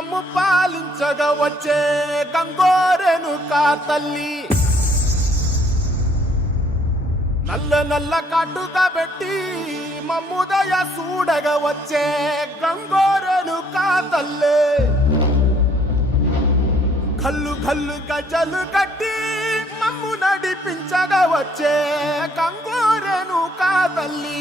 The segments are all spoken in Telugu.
మమ్ము పాలించగా వచ్చే గంగోరెనుకా తల్లి నల్ల నల్ల కాటుగా పెట్టి మమ్ముదయ చూడగా వచ్చే గంగోరెనుకా తల్లి కల్లు కల్లు గజలు కట్టి మమ్ము నడిపించగా వచ్చే గంగోరెనుకా తల్లి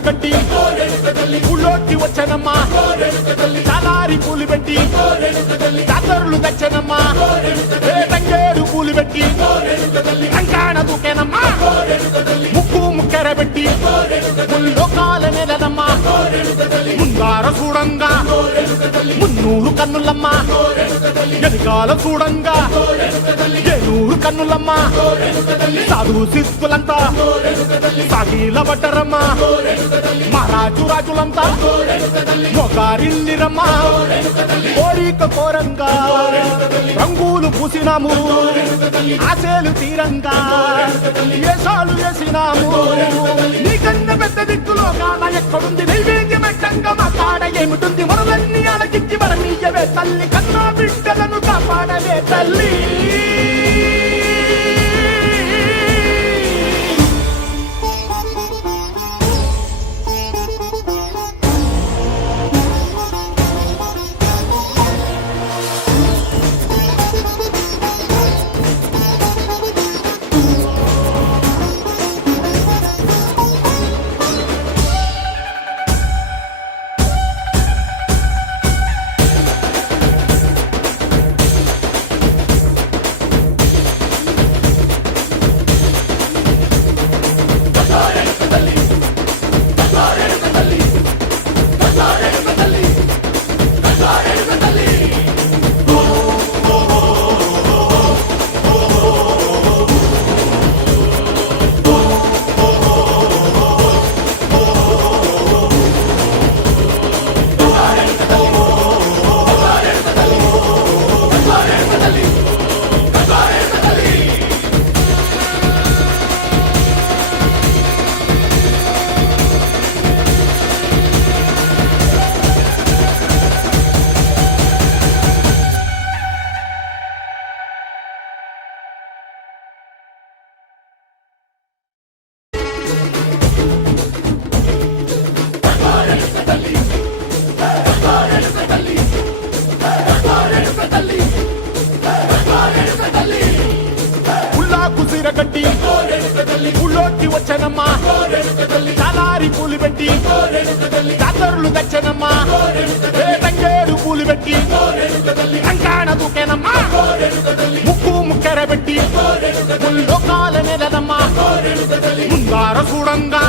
కట్టి ఊళ్ళోకి వచ్చనమ్మా చాలారి పూలు పెట్టి జాతరులు తెచ్చనమ్మా తంగేరు పూలు పెట్టి కంకాణ దూకేనమ్మా ముక్కు ముక్కెర పెట్టి ముల్లోకాల నెలనమ్మా ముందార చూడంగా మున్నూరు కన్నులమ్మా వెనకాల చూడంగా ఏనూరు కన్నులమ్మా సాధు సిద్ధులంతా సాగిల పడ్డరమ్మా మహారాజు రాజులంతా మొగారిల్లిరమ్మా కోరిక కోరంగా రంగులు పూసినాము ఆశలు తీరంగా ఏసాలు వేసినాము నీకన్నా పెద్ద దిక్కులో కాన ఎక్కడుంది నైవేద్యం ఎట్టంగా మా కాడ ఏమిటుంది మనలన్నీ అలకిచ్చి వరమీయవే తల్లి కన్నా బిడ్డలను కాపాడవే తల్లి కట్టి ఊళ్ళోకి వచ్చనమ్మా చాలారి పూలు పెట్టి జాతరులు తెచ్చనమ్మా తంగేరు పూలు పెట్టి కంకాణ దూకేనమ్మా ముక్కు ముక్కెర పెట్టి ముల్లోకాల నెలనమ్మా ముందార చూడంగా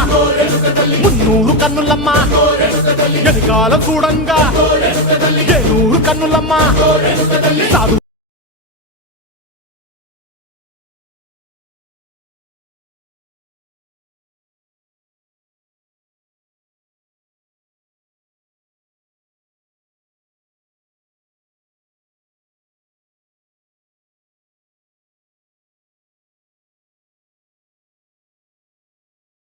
మున్నూరు కన్నులమ్మా వెనకాల చూడంగా ఏనూరు కన్నులమ్మా సాధు